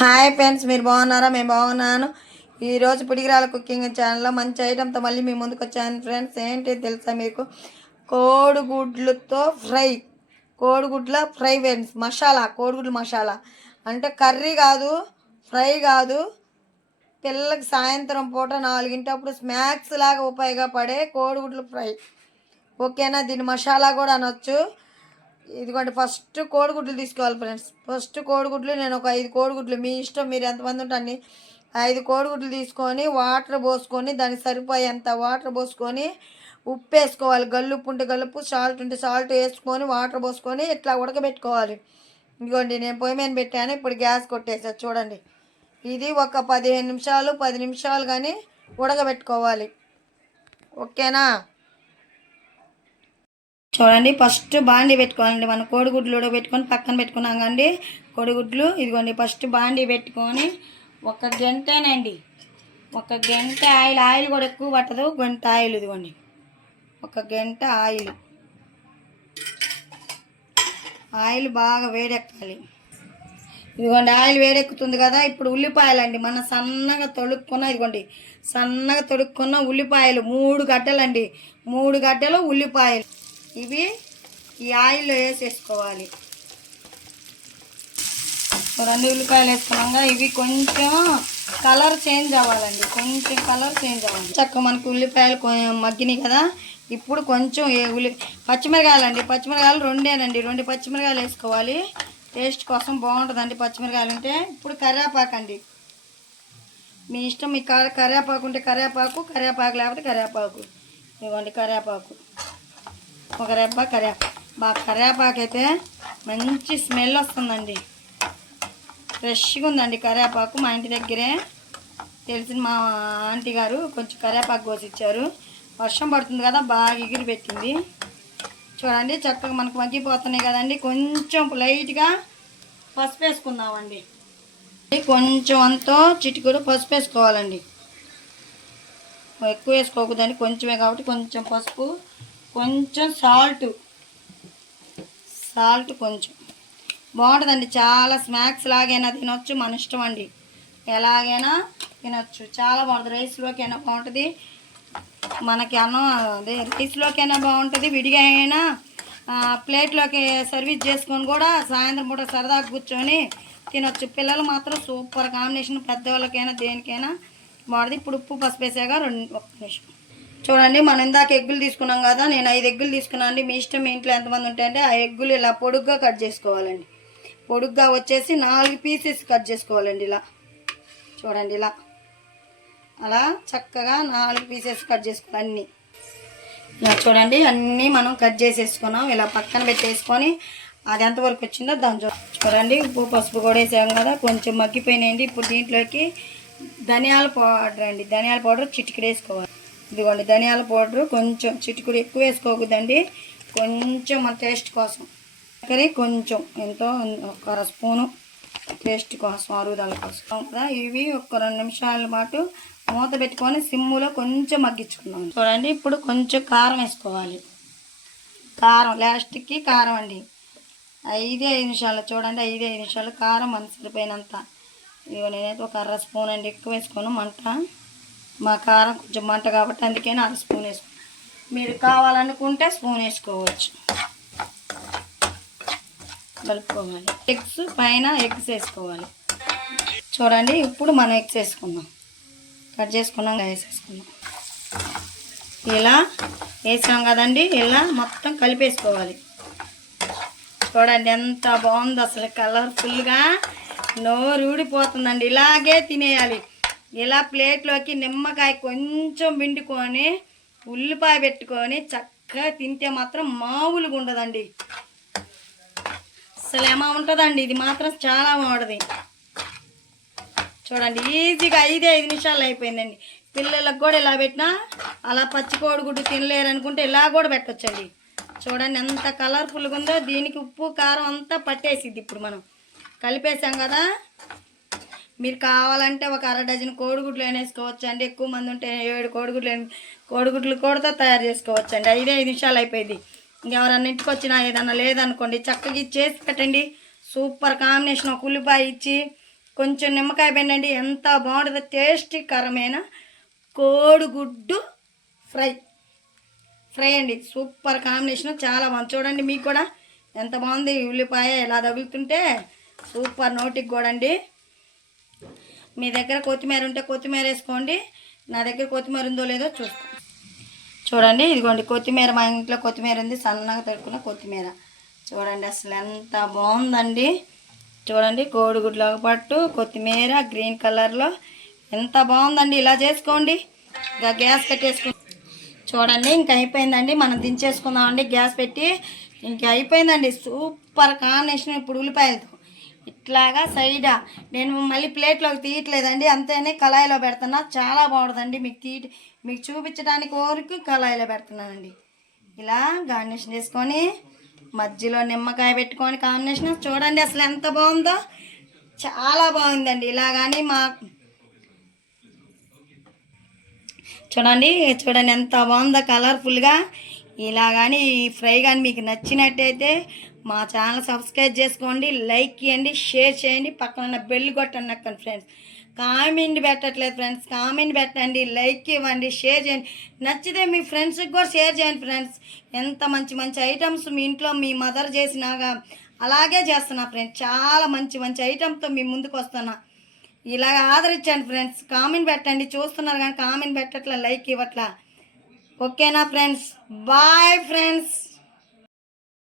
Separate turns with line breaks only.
Hi friends మీరు బాగున్నారా? మేము బాగున్నాను. ఈరోజు పిడిగిరాల కుకింగ్ ఛానల్లో మంచి ఐటమ్తో మళ్ళీ మీ ముందుకు వచ్చాను ఫ్రెండ్స్. ఏంటి తెలుసా మీకు? కోడిగుడ్లతో ఫ్రై. కోడిగుడ్ల ఫ్రై ఫ్రెండ్స్ మసాలా కోడిగుడ్ల మసాలా. అంటే కర్రీ కాదు ఫ్రై కాదు. పిల్లలకి సాయంత్రం పూట నాలుగింటప్పుడు స్నాక్స్ లాగా ఉపయోగపడే కోడిగుడ్లు ఫ్రై. ఓకేనా? దీని మసాలా కూడా అనొచ్చు. ఇదిగోండి ఫస్ట్ కోడిగుడ్లు తీసుకోవాలి ఫ్రెండ్స్ ఫస్ట్ కోడిగుడ్లు నేను ఒక ఐదు కోడిగుడ్లు. మీ ఇష్టం మీరు ఎంతమంది ఉంటాను ఐదు కోడిగుడ్లు తీసుకొని వాటర్ పోసుకొని దానికి సరిపోయేంత వాటర్ పోసుకొని ఉప్పు వేసుకోవాలి. గల్లుప్పు ఉంటే గల్లుప్పు సాల్ట్ ఉంటే సాల్ట్ వేసుకొని వాటర్ పోసుకొని ఇట్లా ఉడకబెట్టుకోవాలి. ఇదిగోండి నేను పొయ్యి మీద పెట్టాను ఇప్పుడు గ్యాస్ కొట్టేసా చూడండి. ఇది ఒక పదిహేను నిమిషాలు పది నిమిషాలు కానీ ఉడకబెట్టుకోవాలి. ఓకేనా? చూడండి ఫస్ట్ బాండీ పెట్టుకోవాలండి. మనం కోడిగుడ్లు ఉడకబెట్టుకొని పక్కన పెట్టుకున్నాం కండి కోడిగుడ్లు ఇదిగోండి ఫస్ట్ బాండీ పెట్టుకొని ఒక గంటేనండి. ఒక గంట ఆయిల్ ఆయిల్ కూడా ఎక్కువ పట్టదు. గంట ఆయిల్ ఇదిగోండి. ఒక గంట ఆయిల్. ఆయిల్ బాగా వేడెక్కాలి. ఇదిగోండి ఆయిల్ వేడెక్కుతుంది కదా. ఇప్పుడు ఉల్లిపాయలండి. మన సన్నగా తొడుక్కున్న ఇదిగోండి సన్నగా తొడుక్కున్న ఉల్లిపాయలు మూడు గడ్డలండి మూడు గడ్డలు ఉల్లిపాయలు. ఇవి ఈ ఆయిల్లో వేసేసుకోవాలి. రెండు ఉల్లిపాయలు వేసుకున్నాక ఇవి కొంచెం కలర్ చేంజ్ అవ్వాలండి. కొంచెం కలర్ చేంజ్ అవ్వాలి. చక్క మనకు ఉల్లిపాయలు కొ- మగ్గినాయి కదా ఇప్పుడు కొంచెం ఉల్లి పచ్చిమిరకాయలండి. పచ్చిమిరకాయలు రెండేనండి. రెండు పచ్చిమిరకాయలు వేసుకోవాలి. టేస్ట్ కోసం బాగుంటుందండి పచ్చిమిరకాయలు అంటే ఇప్పుడు కరివేపాకు అండి. మీ ఇష్టం మీ కర కరివేపాకు ఉంటే కరివేపాకు కరివేపాకు లేకపోతే కరివేపాకు. ఇవ్వండి కరివేపాకు. ఒక రెబ్బ కరివేపాకు బాగా కరివేపాకు అయితే మంచి స్మెల్ వస్తుందండి. ఫ్రెష్గా ఉందండి కరివేపాకు మా ఇంటి దగ్గరే. తెలిసిన మా ఆంటీ గారు కొంచెం కరివేపాకు కోసి ఇచ్చారు వర్షం పడుతుంది కదా బాగా ఎగిరి పెట్టింది. చూడండి చక్కగా మనకు మగ్గిపోతున్నాయి కదండి. కొంచెం లైట్గా పసుపు వేసుకుందామండి. కొంచెం అంతా చిటికెడు పసుపు వేసుకోవాలండి. ఎక్కువ వేసుకోకూడదండి కొంచెమే కాబట్టి కొంచెం పసుపు కొంచెం సాల్ట్. సాల్ట్ కొంచెం. బాగుంటుందండి చాలా స్నాక్స్ లాగైనా తినొచ్చు మన ఇష్టం అండి. ఎలాగైనా తినొచ్చు. చాలా బాగుంటుంది రైస్లోకి అయినా బాగుంటుంది. మనకి అన్నం అదే రైస్లోకైనా బాగుంటుంది. విడిగా అయినా ప్లేట్లోకి సర్వీస్ చేసుకొని కూడా సాయంత్రం పూట సరదాగా కూర్చొని తినొచ్చు. పిల్లలు మాత్రం సూపర్ కాంబినేషన్ పెద్దవాళ్ళకైనా దేనికైనా బాగుంటుంది. ఇప్పుడు ఉప్పు పసుపు రెండు ఒక్క నిమిషం. చూడండి మనం ఇందాక ఎగ్గులు తీసుకున్నాం కదా నేను ఐదు ఎగ్గులు తీసుకున్నాను అండి. మీ ఇష్టం మీ ఇంట్లో ఎంతమంది ఉంటాయంటే ఆ ఎగ్గులు ఇలా పొడుగ్గా కట్ చేసుకోవాలండి. పొడుగ్గా వచ్చేసి నాలుగు పీసెస్ కట్ చేసుకోవాలండి ఇలా. చూడండి ఇలా. అలా చక్కగా నాలుగు పీసెస్ కట్ చేసుకోవాలి అన్నీ. ఇలా చూడండి అన్నీ మనం కట్ చేసేసుకున్నాం. ఇలా పక్కన పెట్టేసుకొని అది ఎంతవరకు వచ్చిందో దాని చూడండి ఉప్పు పసుపు కూడా వేసాం కదా కొంచెం మగ్గిపోయినాయండి. ఇప్పుడు దీంట్లోకి ధనియాల పౌడర్ అండి. ధనియాల పౌడర్ చిటికెడు వేసుకోవాలి. ఇదిగోండి ధనియాల పౌడరు కొంచెం చిటికెడు ఎక్కువ వేసుకోకూడదండి. కొంచెం మన టేస్ట్ కోసం. చక్కెర కొంచెం ఎంతో ఒక అర స్పూను టేస్ట్ కోసం అరుగుదల కోసం కదా. ఇవి ఒక రెండు నిమిషాల పాటు మూత పెట్టుకొని సిమ్ములో కొంచెం మగ్గించుకున్నాం చూడండి ఇప్పుడు కొంచెం కారం వేసుకోవాలి. కారం లాస్ట్కి కారం అండి. ఐదే ఐదు నిమిషాలు చూడండి ఐదే ఐదు నిమిషాలు కారం మన సరిపోయినంత. ఇదిగో నేనైతే ఒక అర స్పూన్ అండి ఎక్కువ వేసుకోను మంట. మా కారం కొంచెం మంట కాబట్టి అందుకని అది స్పూన్ వేసుకో మీరు కావాలనుకుంటే స్పూన్ వేసుకోవచ్చు. కలుపుకోవాలి. ఎగ్స్ పైన ఎగ్స్ వేసుకోవాలి. చూడండి ఇప్పుడు మనం ఎగ్స్ వేసుకుందాం. కట్ చేసుకున్నాం వేసేసుకుందాం ఇలా వేసాం కదండి ఇలా మొత్తం కలిపేసుకోవాలి. చూడండి ఎంత బాగుంది అసలు కలర్ఫుల్గా నోరు ఊడిపోతుందండి. ఇలాగే తినేయాలి. ఇలా ప్లేట్లోకి నిమ్మకాయ కొంచెం పిండుకొని ఉల్లిపాయ పెట్టుకొని చక్కగా తింటే మాత్రం మామూలుగా ఉండదండి. అసలు ఏమో ఉంటుందండి ఇది మాత్రం చాలా బాగుంటుంది. చూడండి ఈజీగా ఐదే ఐదు నిమిషాలు అయిపోయిందండి. పిల్లలకు కూడా ఇలా పెట్టినా అలా పచ్చి కోడిగుడ్డు తినలేరు అనుకుంటే ఇలా కూడా పెట్టొచ్చండి. చూడండి ఎంత కలర్ఫుల్గా ఉందో దీనికి ఉప్పు కారం అంతా పట్టేసిద్ది ఇప్పుడు మనం. కలిపేసాం కదా మీరు కావాలంటే ఒక అర డజన్ కోడిగుడ్లు వేసుకోవచ్చు అండి ఎక్కువ మంది ఉంటే ఏడు కోడిగుడ్లు కోడిగుడ్లు కూడా తయారు చేసుకోవచ్చు అండి ఐదే ఐదు నిమిషాలు అయిపోయింది. ఇంకెవరన్నా ఇంటికి వచ్చినా ఏదన్నా లేదనుకోండి చక్కగా చేసి పెట్టండి. Super combination. ఒక ఉల్లిపాయ ఇచ్చి కొంచెం నిమ్మకాయ పెండండి. ఎంత బాగుంటుందో టేస్టీకరమైన కోడిగుడ్డు ఫ్రై. ఫ్రై అండి. Super combination. చాలా బాగుంది. చూడండి మీకు కూడా ఎంత బాగుంది. ఉల్లిపాయ ఇలా తగులుతుంటే సూపర్ నోటికి కూడా అండి మీ దగ్గర కొత్తిమీర ఉంటే కొత్తిమీర వేసుకోండి. నా దగ్గర కొత్తిమీర ఉందో లేదో చూసుకో. చూడండి ఇదిగోండి కొత్తిమీర మా ఇంట్లో కొత్తిమీర ఉంది. సన్నగా తడుకున్న కొత్తిమీర. చూడండి అసలు ఎంత బాగుందండి. చూడండి కోడిగుడ్ల పట్టు కొత్తిమీర గ్రీన్ కలర్లో. ఎంత బాగుందండి ఇలా చేసుకోండి. ఇంకా గ్యాస్ కట్టేసుకో చూడండి ఇంక అయిపోయిందండి. మనం దించేసుకుందామండి గ్యాస్ పెట్టి. ఇంకా అయిపోయిందండి. సూపర్ కాంబినేషన్ ఇప్పుడు ఉల్లిపాయలతో. ఇట్లాగా సైడా. నేను మళ్ళీ ప్లేట్లోకి తీయట్లేదండి. అంతేనే కళాయిలో పెడుతున్నా. చాలా బాగుంటుందండి మీకు తీ మీకు చూపించడానికి వరకు కళాయిలో పెడుతున్నానండి. ఇలా గార్నిషన్ చేసుకొని మధ్యలో నిమ్మకాయ పెట్టుకొని కాంబినేషన్. చూడండి అసలు ఎంత బాగుందో. చాలా బాగుందండి. ఇలా కానీ మా చూడండి చూడండి ఎంత బాగుందో కలర్ఫుల్గా. ఇలా కానీ ఈ ఫ్రై కానీ మీకు నచ్చినట్టయితే మా ఛానల్ సబ్స్క్రైబ్ చేసుకోండి లైక్ చేయండి షేర్ చేయండి పక్కన ఉన్న బెల్ కొట్టండి అక్కడ ఫ్రెండ్స్ కామెంట్ పెట్టట్లేదు ఫ్రెండ్స్ కామెంట్ పెట్టండి లైక్ ఇవ్వండి షేర్ చేయండి. నచ్చితే మీ ఫ్రెండ్స్కి కూడా షేర్ చేయండి ఫ్రెండ్స్ ఎంత మంచి మంచి ఐటమ్స్ మీ ఇంట్లో మీ మదర్ చేసినాగా అలాగే చేస్తున్నా ఫ్రెండ్స్ చాలా మంచి మంచి ఐటమ్తో మీ ముందుకు వస్తున్నా. ఇలాగ ఆదరించండి ఫ్రెండ్స్ కామెంట్ పెట్టండి. చూస్తున్నారు కానీ కామెంట్ పెట్టట్లా లైక్ ఇవ్వట్లా. ఓకేనా ఫ్రెండ్స్ బాయ్ ఫ్రెండ్స్